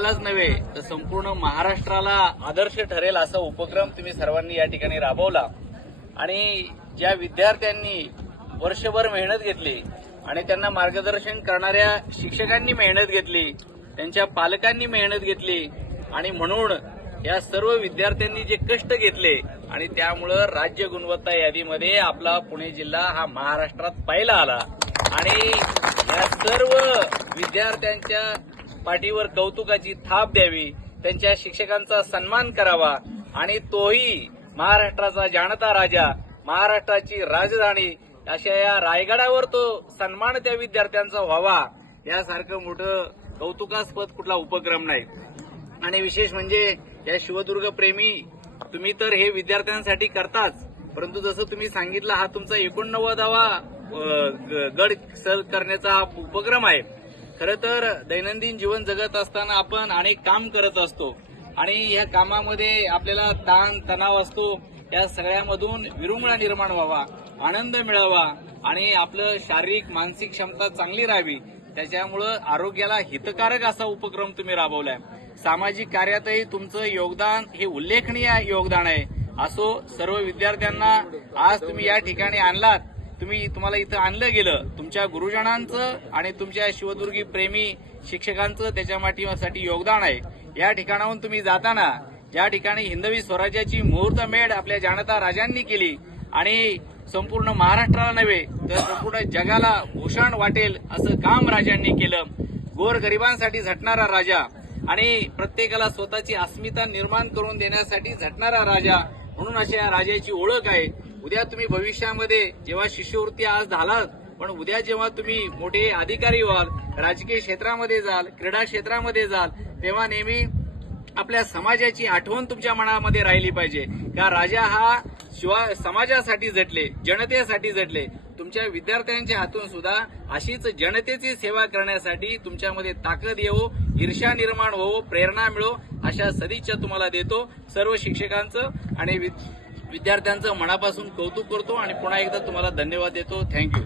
जिल्ह्यालाच नव्हे तर संपूर्ण महाराष्ट्राला आदर्श ठरेल असा उपक्रम तुम्ही सर्वांनी या ठिकाणी राबवला। आणि ज्या विद्यार्थ्यांनी वर्षभर मेहनत घेतली आणि त्यांना मार्गदर्शन करणाऱ्या शिक्षकांनी मेहनत घेतली, त्यांच्या पालकांनी मेहनत घेतली आणि म्हणून या सर्व विद्यार्थ्यांनी जे कष्ट घेतले आणि त्यामुळं राज्य गुणवत्ता यादीमध्ये आपला पुणे जिल्हा हा महाराष्ट्रात पहिला आला। आणि या सर्व विद्यार्थ्यांच्या पाठीवर कौतुकाची थाप द्यावी, त्यांच्या शिक्षकांचा सन्मान करावा आणि तोही महाराष्ट्राचा जाणता राजा, महाराष्ट्राची राजधानी अशा या रायगडावर तो सन्मान त्या विद्यार्थ्यांचा व्हावा, यासारखं मोठं कौतुकास्पद कुठला उपक्रम नाही। आणि विशेष म्हणजे या शिवदुर्ग प्रेमी तुम्ही तर हे विद्यार्थ्यांसाठी करताच, परंतु जसं तुम्ही सांगितलं हा तुमचा 89वा गड सर करण्याचा हा उपक्रम आहे। खरं तर दैनंदिन जीवन जगत असताना आपण अनेक काम करत असतो आणि या कामामध्ये आपल्याला ताण तणाव असतो, या सगळ्यामधून विरंगुळा निर्माण व्हावा, आनंद मिळावा आणि आपलं शारीरिक मानसिक क्षमता चांगली राहावी, त्याच्यामुळं आरोग्याला हितकारक असा उपक्रम तुम्ही राबवलाय। सामाजिक कार्यातही तुमचं योगदान हे उल्लेखनीय योगदान आहे। असो, सर्व विद्यार्थ्यांना आज तुम्ही या ठिकाणी आणलात, तुम्हाला इथं आणलं गेलं, तुमच्या गुरुजनांचं आणि तुमच्या शिवदुर्गी प्रेमी शिक्षकांचं त्याच्यासाठी योगदान आहे। या ठिकाणाहून तुम्ही जाताना ज्या ठिकाणी हिंदवी स्वराज्याची मुहूर्तमेढ आपल्या जाणता राजांनी केली आणि संपूर्ण महाराष्ट्राला नव्हे तर संपूर्ण जगाला भूषण वाटेल असं काम राजांनी केलं। गोरगरिबांसाठी झटणारा राजा आणि प्रत्येकाला स्वतःची अस्मिता निर्माण करून देण्यासाठी झटणारा राजा म्हणून अशा या राजाची ओळख आहे। उद्या तुम्ही भविष्यामध्ये जेव्हा शिष्यवृत्ती आज झालात, पण उद्या जेव्हा तुम्ही मोठे अधिकारी व्हाल, राजकीय क्षेत्रामध्ये जाल, क्रीडा क्षेत्रामध्ये जाल, तेव्हा नेहमी आपल्या समाजाची आठवण तुमच्या मनामध्ये राहिली पाहिजे का राजा हा समाजासाठी झटले, जनतेसाठी झटले। तुमच्या विद्यार्थ्यांच्या हातून सुद्धा अशीच जनतेची सेवा करण्यासाठी तुमच्यामध्ये ताकद येवो, ईर्ष्या निर्माण होवो, प्रेरणा मिळो अशा सदिच्छा तुम्हाला देतो। सर्व शिक्षकांचं आणि विद्यार्थ्यांचं मनापासून कौतुक करतो आणि पुन्हा एकदा तुम्हाला धन्यवाद देतो। थँक्यू।